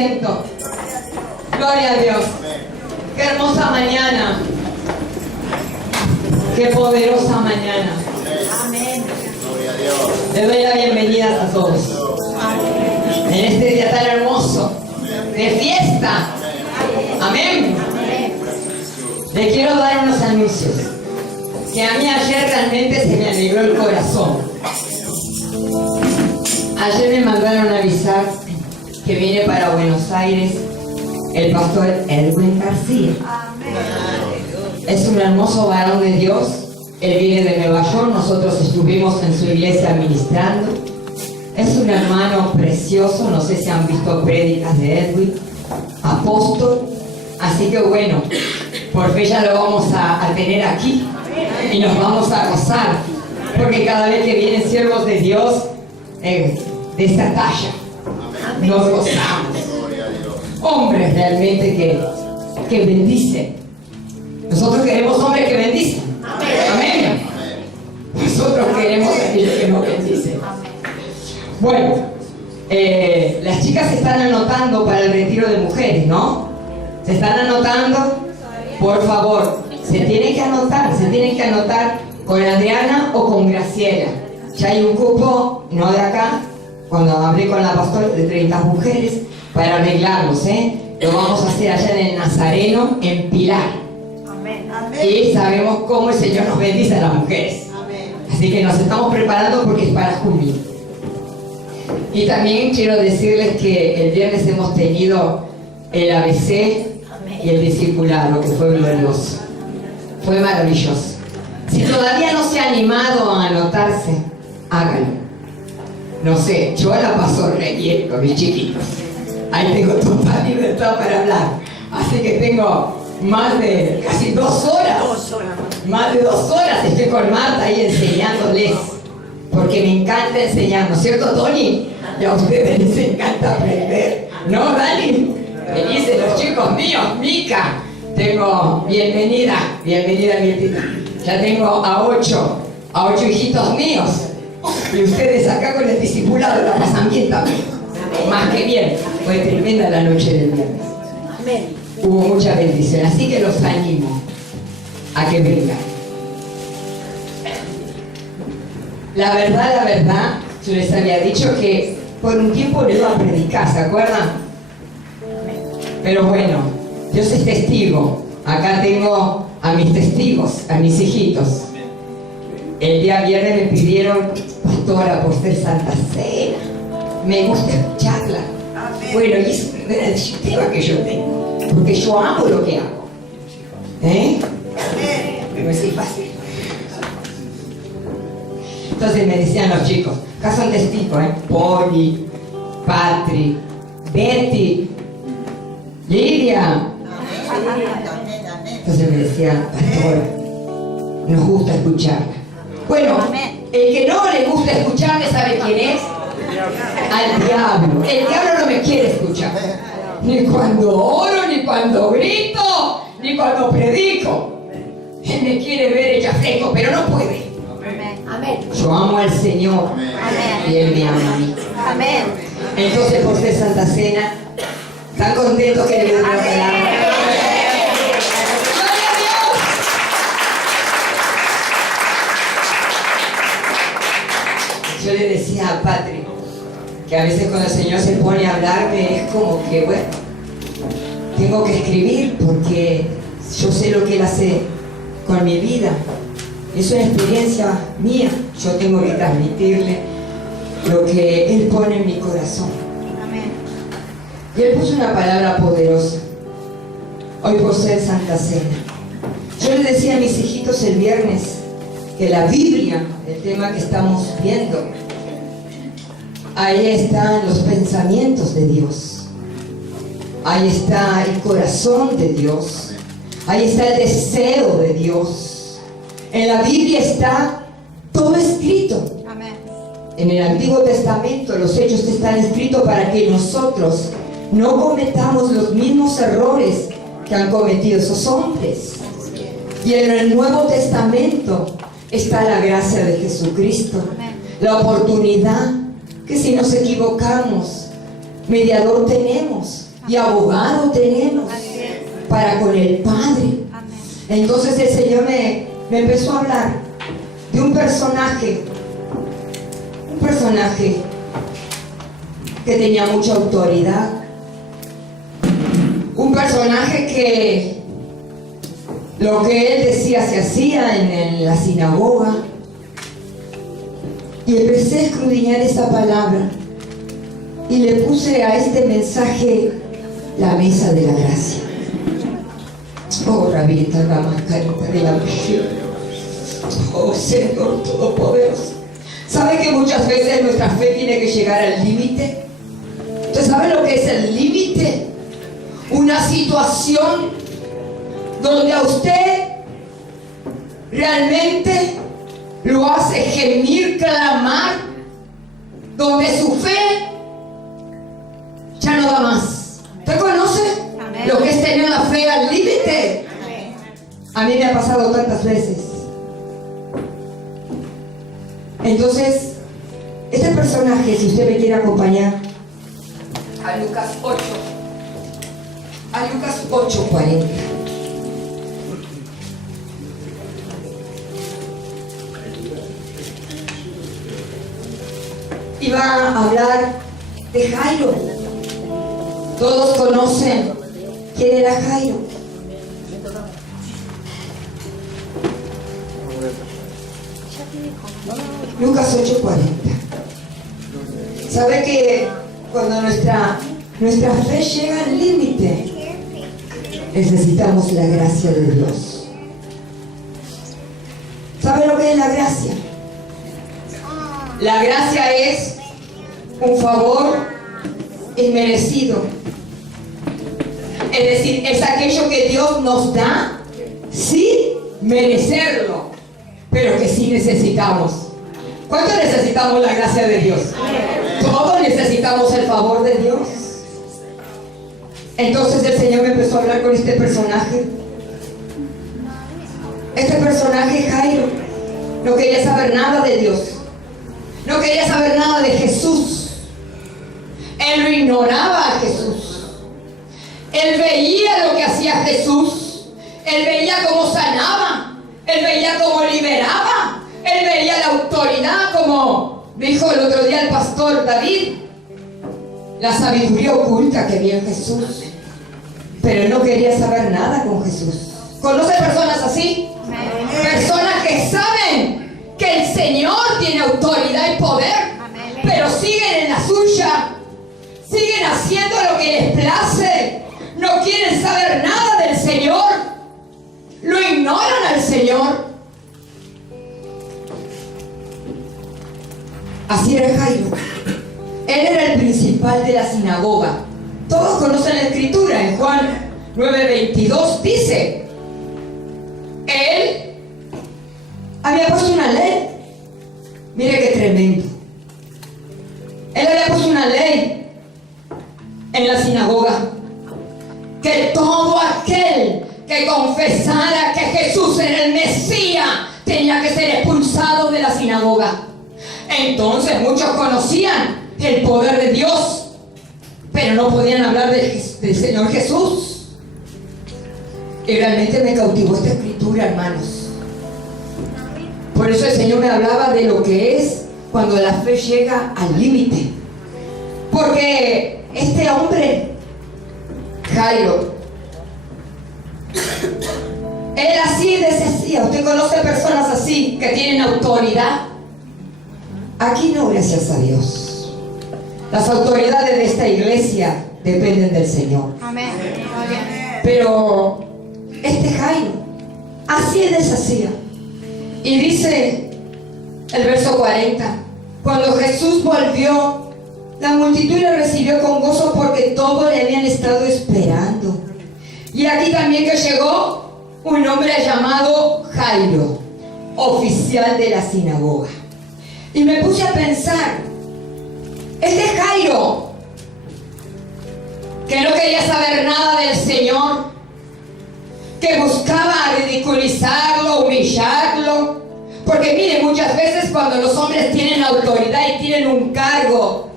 asiento. Gloria a Dios. Qué hermosa mañana. Qué poderosa mañana. Amén. Gloria a Dios. Les doy la bienvenida a todos. En este día tan hermoso de fiesta. Amén. Les quiero dar unos anuncios que a mí ayer realmente se me alegró el corazón. Ayer me mandaron a avisar que viene para Buenos Aires el pastor Edwin García. Es un hermoso varón de Dios. Él viene de Nueva York. Nosotros estuvimos en su iglesia ministrando. Es un hermano precioso. No sé si han visto prédicas de Edwin, apóstol. Así que bueno, por fe ya lo vamos a tener aquí y nos vamos a gozar, porque cada vez que vienen siervos de Dios de esta talla, nos gozamos. Hombres realmente que bendicen. Nosotros queremos hombres que bendicen. Amén. Nosotros queremos aquellos que nos bendicen. Bueno, las chicas se están anotando para el retiro de mujeres, ¿no? ¿Se están anotando? Por favor, se tienen que anotar con Adriana o con Graciela. Ya hay un cupo, no de acá, cuando hablé con la pastora, de 30 mujeres para arreglarlos, Lo vamos a hacer allá en el Nazareno, en Pilar. Amén. Y sabemos cómo el Señor nos bendice a las mujeres. Así que nos estamos preparando porque es para junio. Y también quiero decirles que el viernes hemos tenido el ABC y el discipulado, que fue glorioso. Fue maravilloso. Si todavía no se ha animado a anotarse, háganlo. No sé, yo la paso re bien con mis chiquitos. Ahí tengo total libertad para hablar. Así que tengo más de casi 2 horas. Más de 2 horas estoy con Marta ahí enseñándoles. Porque me encanta enseñar, ¿no es cierto, Tony? Y a ustedes les encanta aprender. ¿No, Dani? Me dicen los chicos míos, Mica. Tengo, bienvenida, Mirtita. Ya tengo a 8 hijitos míos. Y ustedes acá con el discipulado la pasan bien también. Más que bien. Fue tremenda la noche del viernes. Amén. Hubo mucha bendición, así que los animo a que vengan. La verdad, yo les había dicho que por un tiempo le iba a predicar, ¿se acuerdan? Pero bueno, Dios es testigo. Acá tengo a mis testigos, a mis hijitos. El día viernes me pidieron, pastora, por ser Santa Cena. Me gusta escucharla. Bueno, y es un tema que yo tengo, porque yo amo lo que hago. Pero es fácil. Entonces me decían los chicos, acá son testigos, Poli, Patri, Betty, Lidia. Entonces me decían, pastora, nos gusta escucharla. Bueno, el que no le gusta escucharme, ¿sabe quién es? Al diablo. El diablo no me quiere escuchar. Ni cuando oro, ni cuando grito, ni cuando predico. Él me quiere ver hecha fresco, pero no puede. Amén. Yo amo al Señor. Amén. Y Él me ama a mí. Amén. Entonces, por ser Santa Cena, tan contento que le doy la palabra. ¡Gloria a Dios! Yo le decía a Patri que a veces cuando el Señor se pone a hablarme es como que, bueno, tengo que escribir porque yo sé lo que Él hace con mi vida. Es una experiencia mía. Yo tengo que transmitirle lo que Él pone en mi corazón. Amén. Y Él puso una palabra poderosa. Hoy por ser Santa Cena. Yo les decía a mis hijitos el viernes que la Biblia, el tema que estamos viendo, ahí están los pensamientos de Dios. Ahí está el corazón de Dios. Ahí está el deseo de Dios. En la Biblia está todo escrito. Amén. En el Antiguo Testamento los hechos están escritos para que nosotros no cometamos los mismos errores que han cometido esos hombres. Y en el Nuevo Testamento está la gracia de Jesucristo, la oportunidad que si nos equivocamos, mediador tenemos, y abogado tenemos para con el Padre. Entonces el Señor me empezó a hablar de un personaje que tenía mucha autoridad, un personaje que lo que él decía se hacía en la sinagoga. Y empecé a escudriñar esa palabra y le puse a este mensaje la mesa de la gracia. Oh, Rabita, la mascarita de la visión. Oh, Señor Todopoderoso. ¿Sabe que muchas veces nuestra fe tiene que llegar al límite? ¿Usted sabe lo que es el límite? Una situación donde a usted realmente lo hace gemir, clamar, donde su fe ya no da más. ¿Usted conoce lo que es tener la fe al límite? A mí me ha pasado tantas veces. Entonces, este personaje, si usted me quiere acompañar a Lucas 8:40. Y va a hablar de Jairo. Todos conocen quién era Jairo. Lucas 8:40. ¿Sabe que cuando nuestra fe llega al límite, necesitamos la gracia de Dios? ¿Sabe lo que es la gracia? La gracia es un favor inmerecido. Es decir, es aquello que Dios nos da sin merecerlo, pero que sí necesitamos. ¿Cuánto necesitamos la gracia de Dios? Todos necesitamos el favor de Dios. Entonces el Señor me empezó a hablar con este personaje. Este personaje, Jairo, no quería saber nada de Dios. No quería saber nada de Jesús. Él lo ignoraba a Jesús. Él veía lo que hacía Jesús. Él veía cómo sanaba. Él veía cómo liberaba. Él veía la autoridad, como dijo el otro día el pastor David. La sabiduría oculta que había en Jesús. Pero él no quería saber nada con Jesús. ¿Conoce personas así? Personas que saben que el Señor tiene autoridad y poder, pero siguen en la suya, siguen haciendo lo que les place, no quieren saber nada del Señor, lo ignoran al Señor. Así era Jairo. Él era el principal de la sinagoga. Todos conocen la escritura. En Juan 9:22 dice: él había puesto una ley. Mire qué tremendo. Él había puesto una ley en la sinagoga, que todo aquel que confesara que Jesús era el Mesías tenía que ser expulsado de la sinagoga. Entonces muchos conocían el poder de Dios, pero no podían hablar del Señor Jesús. Y realmente me cautivó esta escritura, hermanos. Por eso el Señor me hablaba de lo que es cuando la fe llega al límite. Porque este hombre, Jairo, él así deshacía. Usted conoce personas así que tienen autoridad. Aquí no, gracias a Dios. Las autoridades de esta iglesia dependen del Señor. Amén. Pero este Jairo así deshacía. Y dice el verso 40: cuando Jesús volvió, la multitud le recibió con gozo porque todos le habían estado esperando. Y aquí también que llegó un hombre llamado Jairo, oficial de la sinagoga. Y me puse a pensar, este Jairo, que no quería saber nada del Señor, que buscaba ridiculizarlo, humillarlo, porque mire, muchas veces cuando los hombres tienen autoridad y tienen un cargo,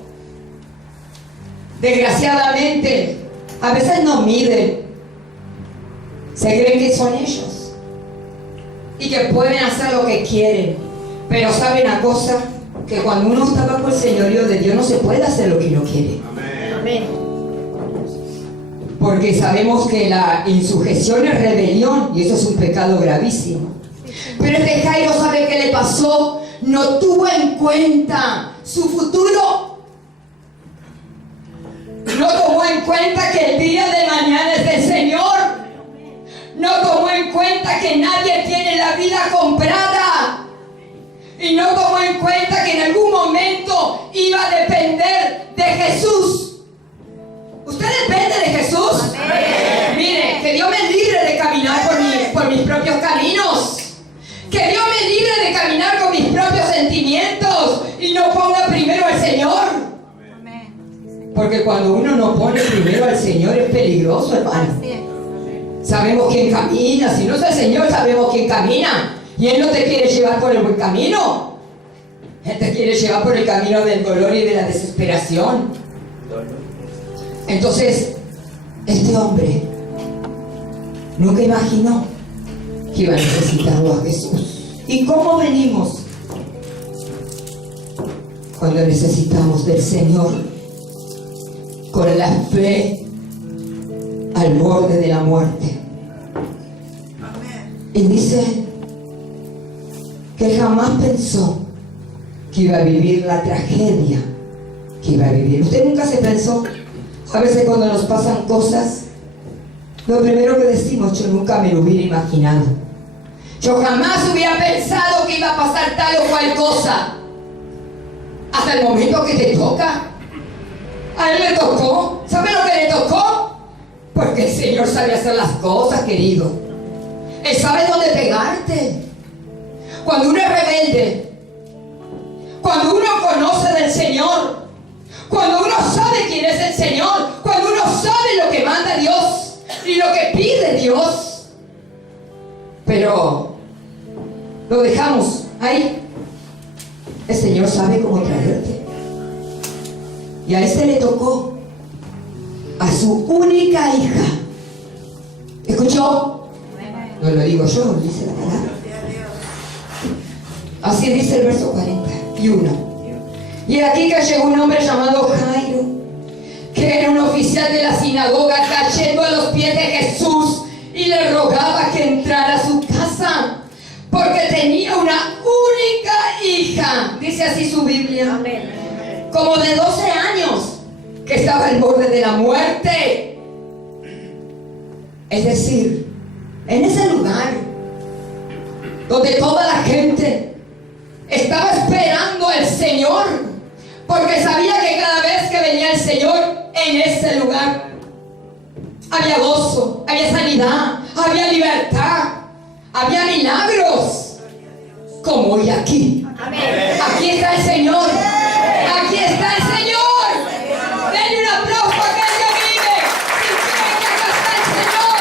desgraciadamente a veces no miden. Se creen que son ellos y que pueden hacer lo que quieren. Pero ¿saben una cosa? Que cuando uno está bajo el señorío de Dios no se puede hacer lo que uno quiere. Amén. Porque sabemos que la insujeción es rebelión y eso es un pecado gravísimo. Pero este Jairo, ¿sabe qué le pasó? No tuvo en cuenta su futuro. No tomó en cuenta que el día de mañana es del Señor. No tomó en cuenta que nadie tiene la vida comprada. Y no tomó en cuenta que en algún momento iba a depender de Jesús. ¿Usted depende de Jesús? Amén. Mire, que Dios me libre de caminar por mis propios caminos. Que Dios me libre de caminar con mis propios sentimientos y no ponga primero al Señor. Amén. Porque cuando uno no pone primero al Señor es peligroso, hermano. Sabemos quién camina. Si no es el Señor, sabemos quién camina. Y Él no te quiere llevar por el buen camino. Él te quiere llevar por el camino del dolor y de la desesperación. Entonces, este hombre nunca imaginó que iba a necesitarlo a Jesús. ¿Y cómo venimos? Cuando necesitamos del Señor, con la fe al borde de la muerte. Y dice que jamás pensó que iba a vivir la tragedia que iba a vivir. ¿Usted nunca se pensó? A veces cuando nos pasan cosas, lo primero que decimos, yo nunca me lo hubiera imaginado. Yo jamás hubiera pensado que iba a pasar tal o cual cosa. Hasta el momento que te toca. A él le tocó. ¿Sabe lo que le tocó? Porque el Señor sabe hacer las cosas, querido. Él sabe dónde pegarte. Cuando uno es rebelde, cuando uno conoce del Señor, cuando uno sabe quién es el Señor, cuando uno sabe lo que manda Dios y lo que pide Dios, pero lo dejamos ahí. El Señor sabe cómo traerte. Y a este le tocó a su única hija. ¿Escuchó? No lo digo yo, lo dice la palabra. Así dice el verso 41. Y aquí que llegó un hombre llamado Jairo, que era un oficial de la sinagoga, cayendo a los pies de Jesús y le rogaba que entrara a su casa, porque tenía una única hija, dice así su Biblia, como de 12 años, que estaba al borde de la muerte. Es decir, en ese lugar donde toda la gente estaba esperando al Señor, porque sabía que cada vez que venía el Señor en ese lugar había gozo, había sanidad, había libertad, había milagros, como hoy aquí. Amén. Aquí está el Señor, aquí está el Señor. Denle un aplauso a aquel que vive y cree que acá está el Señor.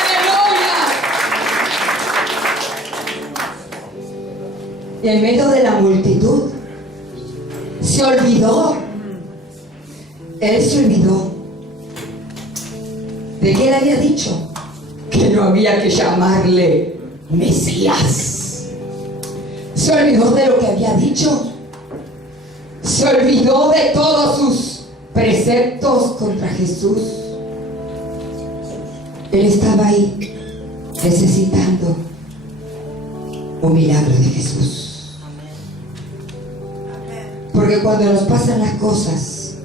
Aleluya. Y en medio de la multitud se olvidó. Él se olvidó de que él había dicho que no había que llamarle Mesías. Se olvidó de lo que había dicho. Se olvidó de todos sus preceptos contra Jesús. Él estaba ahí necesitando un milagro de Jesús. Porque cuando nos pasan las cosas,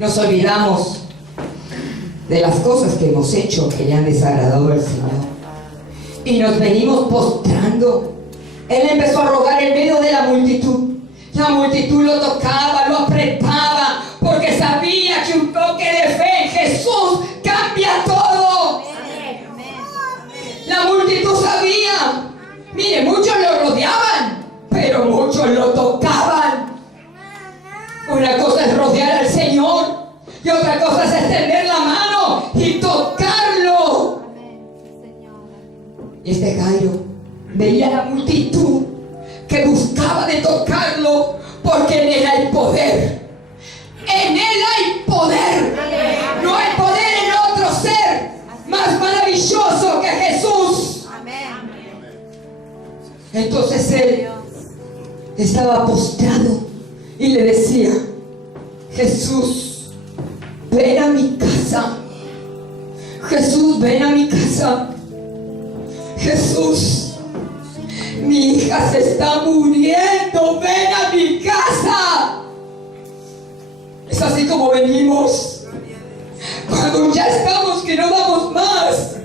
nos olvidamos de las cosas que hemos hecho que le han desagradado al Señor. Y nos venimos postrando. Él empezó a rogar en medio de la multitud. La multitud lo tocaba, lo apretaba, porque sabía que un toque de fe en Jesús cambia todo. La multitud sabía. Mire, muchos lo rodeaban, pero muchos lo tocaban. Una cosa es rodear al Señor y otra cosa es extender la mano y tocarlo. Y este Jairo veía la multitud que buscaba de tocarlo, porque en él hay poder. En él hay poder. estaba postrado y le decía: Jesús, ven a mi casa. Jesús, ven a mi casa. Jesús, mi hija se está muriendo, ven a mi casa. Es así como venimos cuando ya estamos que no damos más.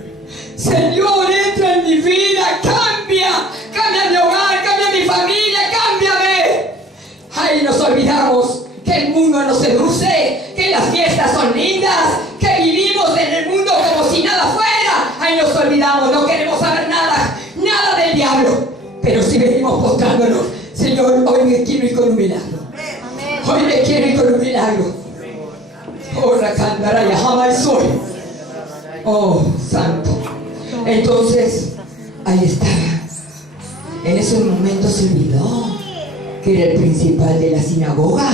Señor, entra en mi vida, cambia mi hogar, cambia mi familia, cámbiame. Ay, nos olvidamos que el mundo nos seduce, que las fiestas son lindas, que vivimos en el mundo como si nada fuera. Ay, nos olvidamos, no queremos saber nada del diablo. Pero si venimos postrándonos: Señor, hoy me quiero ir con un milagro. Hoy me quiero ir con un milagro. Oh, la cantaraya, jamás soy. Oh, santo. Entonces, ahí estaba. En esos momentos se olvidó que era el principal de la sinagoga.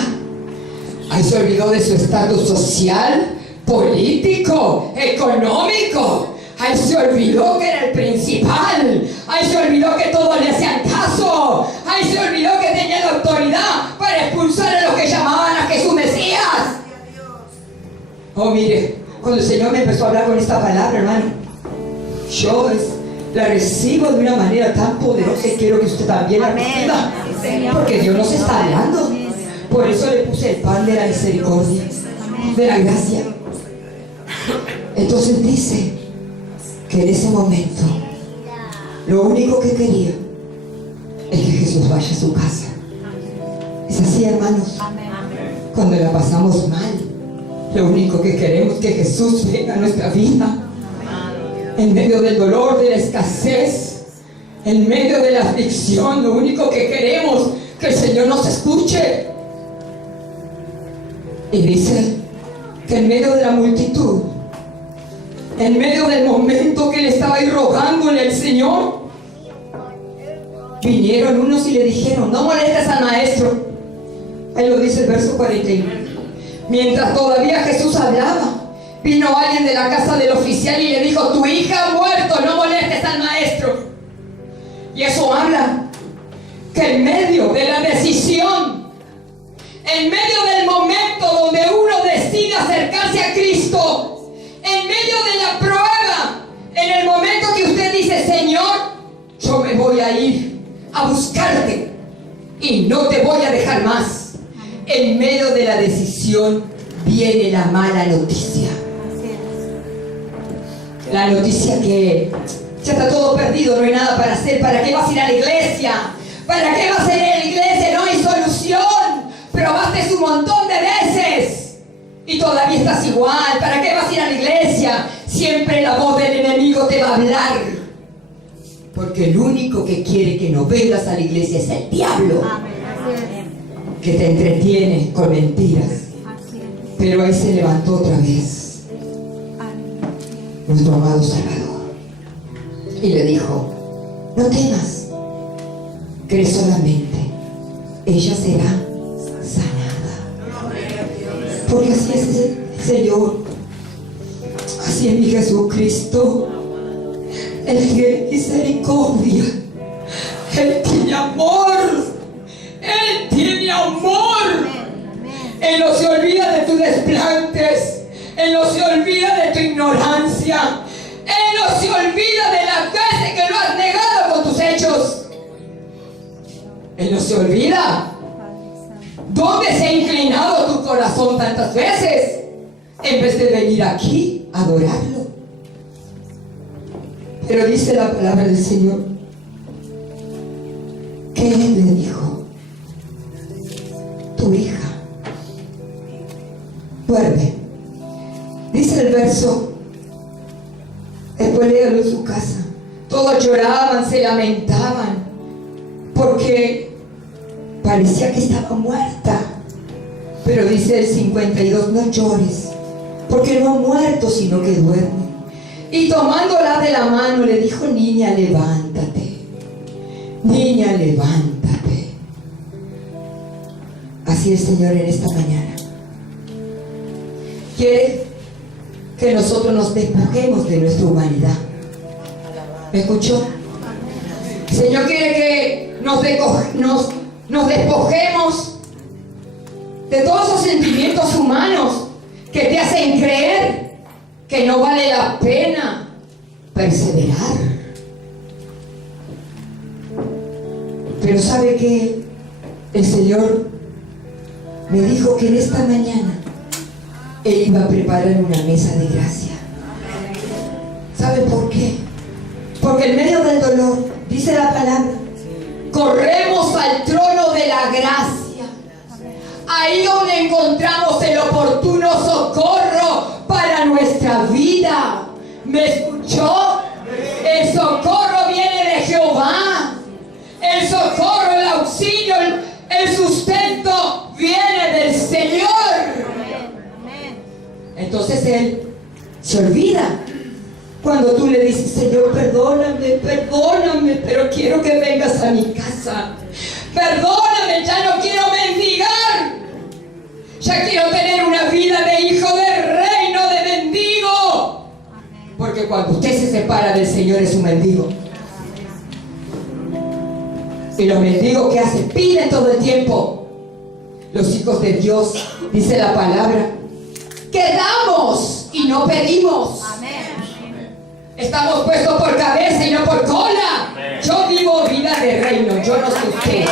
Ahí se olvidó de su estatus social, político, económico. Ahí se olvidó que era el principal. Ahí se olvidó que todos le hacían caso. Ahí se olvidó que tenía la autoridad para expulsar a los que llamaban a Jesús Mesías. Oh, mire, cuando el Señor me empezó a hablar con esta palabra, hermano, yo la recibo de una manera tan poderosa y quiero que usted también la reciba. Porque Dios nos está hablando. Por eso le puse el pan de la misericordia, de la gracia. Entonces dice que en ese momento lo único que quería es que Jesús vaya a su casa. Es así, hermanos. Cuando la pasamos mal, lo único que queremos es que Jesús venga a nuestra vida. En medio del dolor, de la escasez, en medio de la aflicción, lo único que queremos es que el Señor nos escuche. Y dice que en medio de la multitud, en medio del momento que él estaba ahí rogándole al Señor, vinieron unos y le dijeron: no molestes al maestro. Ahí lo dice el verso 41. Mientras todavía Jesús hablaba, vino alguien de la casa del oficial y le dijo: tu hija ha muerto, no molestes al maestro. Y eso habla que en medio de la decisión, en medio del momento donde uno decide acercarse a Cristo, en medio de la prueba, en el momento que usted dice: Señor, yo me voy a ir a buscarte y no te voy a dejar más. En medio de la decisión viene la mala noticia. La noticia que ya está todo perdido, no hay nada para hacer. ¿Para qué vas a ir a la iglesia? ¿Para qué vas a ir a la iglesia? No hay solución. Probaste un montón de veces y todavía estás igual. ¿Para qué vas a ir a la iglesia? Siempre la voz del enemigo te va a hablar. Porque el único que quiere que no vengas a la iglesia es el diablo. Que te entretiene con mentiras. Pero ahí se levantó otra vez nuestro amado Salvador y le dijo: no temas, cree solamente, ella será sanada. Porque así es el Señor, así es mi Jesucristo. Él tiene misericordia, Él tiene amor, Él tiene amor. Él no se olvida de tus desplantes, Él no se olvida de tu ignorancia, Él no se olvida de las veces que lo has negado con tus hechos. Él no se olvida dónde se ha inclinado tu corazón tantas veces en vez de venir aquí a adorarlo. Pero dice la palabra del Señor que Él le dijo: tu hija duerme. Dice el verso, después léalo en su casa. Todos lloraban, se lamentaban, porque parecía que estaba muerta. Pero dice el 52: no llores, porque no ha muerto, sino que duerme. Y tomándola de la mano le dijo: niña, levántate, niña, levántate. Así el Señor en esta mañana quiere que nosotros nos despojemos de nuestra humanidad. ¿Me escuchó? El Señor quiere que nos nos despojemos de todos esos sentimientos humanos que te hacen creer que no vale la pena perseverar. Pero ¿sabe qué? El Señor me dijo que en esta mañana Él iba a preparar una mesa de gracia. ¿Sabe por qué? Porque en medio del dolor, dice la palabra, corremos al trono de la gracia. Ahí donde encontramos el oportuno socorro para nuestra vida. ¿Me escuchó? El socorro viene de Jehová. El socorro, el auxilio, el sustento viene del Señor. Entonces Él se olvida cuando tú le dices: Señor, perdóname, pero quiero que vengas a mi casa. Perdóname, ya no quiero mendigar. Ya quiero tener una vida de hijo del reino, de mendigo. Porque cuando usted se separa del Señor es un mendigo. Y los mendigos que hacen, piden todo el tiempo. Los hijos de Dios, dice la palabra, que damos y no pedimos. Estamos puestos por cabeza y no por cola. Yo vivo vida de reino, yo no sé usted.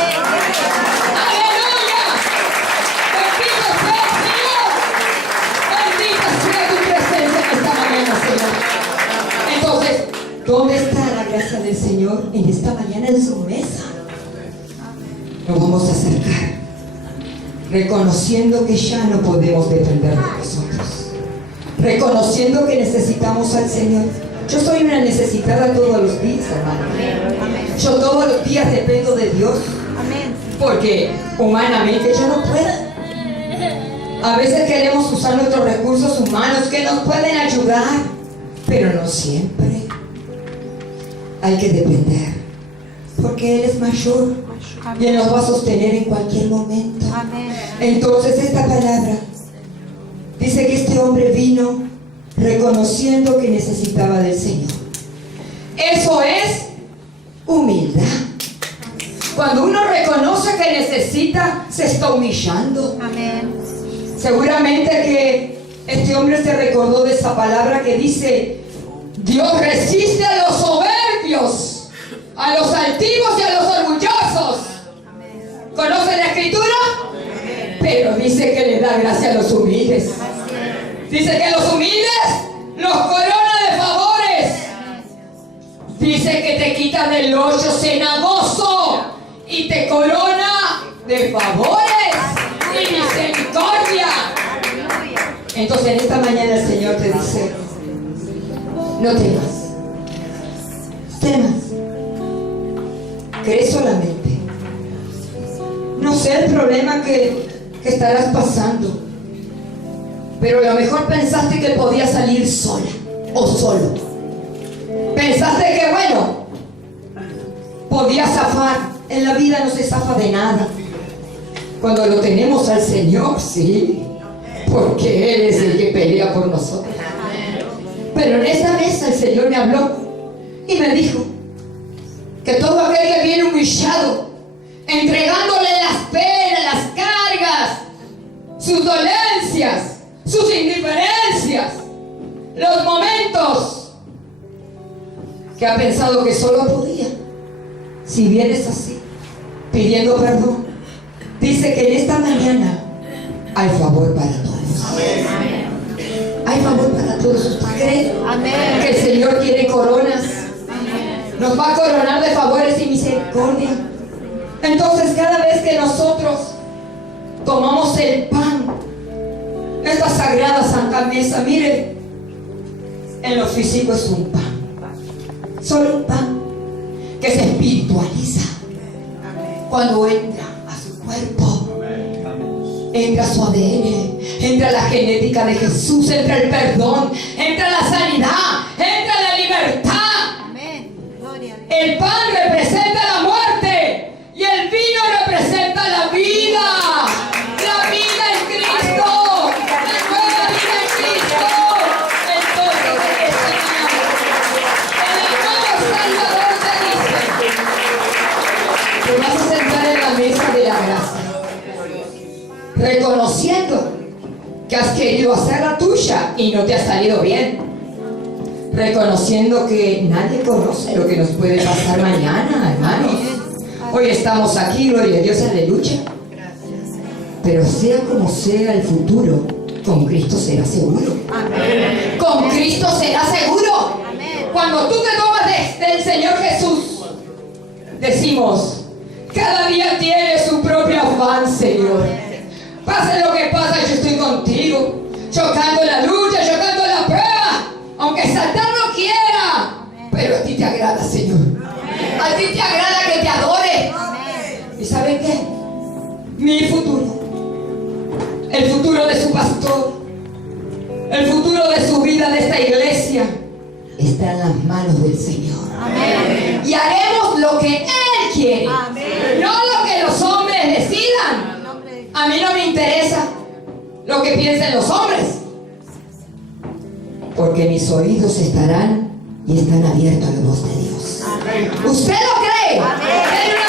¡Aleluya! ¡Bendito sea el Señor! ¡Bendita sea tu presencia en esta mañana, Señor! Entonces, ¿dónde está la gracia del Señor? En esta mañana en su mesa. Nos vamos a acercar, reconociendo que ya no podemos depender de nosotros, reconociendo que necesitamos al Señor. Yo soy una necesitada todos los días, hermano. Yo todos los días dependo de Dios, porque humanamente yo no puedo. A veces queremos usar nuestros recursos humanos que nos pueden ayudar, pero no siempre. Hay que depender, porque Él es mayor y Él nos va a sostener en cualquier momento. Entonces esta palabra dice que este hombre vino reconociendo que necesitaba del Señor. Eso es humildad. Cuando uno reconoce que necesita, se está humillando. Seguramente que este hombre se recordó de esa palabra que dice: Dios resiste a los soberbios, a los altivos y a los orgullosos. ¿Conocen la escritura? Pero dice que le da gracia a los humildes. Dice que los humildes los corona de favores. Dice que te quita del hoyo cenagoso y te corona de favores y misericordia. Entonces en esta mañana el Señor te dice: no temas, cree solamente. No sé el problema que estarás pasando, pero a lo mejor pensaste que podías salir sola o solo. Pensaste que, bueno, podías zafar. En la vida no se zafa de nada. Cuando lo tenemos al Señor, sí, porque Él es el que pelea por nosotros. Pero en esta mesa el Señor me habló y me dijo que todo aquel que viene humillado, entregándole las penas, las cargas, sus dolencias, sus indiferencias, los momentos que ha pensado que solo podía, si vienes así, pidiendo perdón, dice que en esta mañana hay favor para todos. Hay favor para todos. ¿Usted cree que el Señor quiere coronas? Nos va a coronar de favores y misericordia. Entonces cada vez que nosotros tomamos el pan, esta sagrada santa mesa, mire, en lo físico es un pan, solo un pan que se espiritualiza cuando entra a su cuerpo, entra su ADN, entra la genética de Jesús, entra el perdón, entra la sanidad, entra la libertad. El pan representa la muerte y el vino representa la vida. La vida en Cristo, la nueva vida en Cristo. Entonces, el nuevo Salvador te dice: te vas a sentar en la mesa de la has querido hacer la tuya y no te ha salido bien. Reconociendo que nadie conoce lo que nos puede pasar mañana, hermanos. Hoy estamos aquí, gloria a Dios, aleluya. Pero sea como sea el futuro, con Cristo será seguro. Amén. Con Cristo será seguro. Amén. Cuando tú te tomas del Señor Jesús, decimos, cada día tiene su propio afán, Señor. Pase lo que pase, yo estoy contigo. Chocando la lucha, chocando la prueba. Aunque Satán no quiera. Pero a ti te agrada, Señor. A ti te agrada que te adore. ¿Y saben qué? Mi futuro. El futuro de su pastor. El futuro de su vida, de esta iglesia. Está en las manos del Señor. Amén. Y haremos lo que Él quiere. Amén. No lo que los hombres decidan. En nombre de A mí no me interesa lo que piensen los hombres. Porque mis oídos estarán y están abiertos a la voz de Dios. Amén. ¿Usted lo cree? Amén. Denle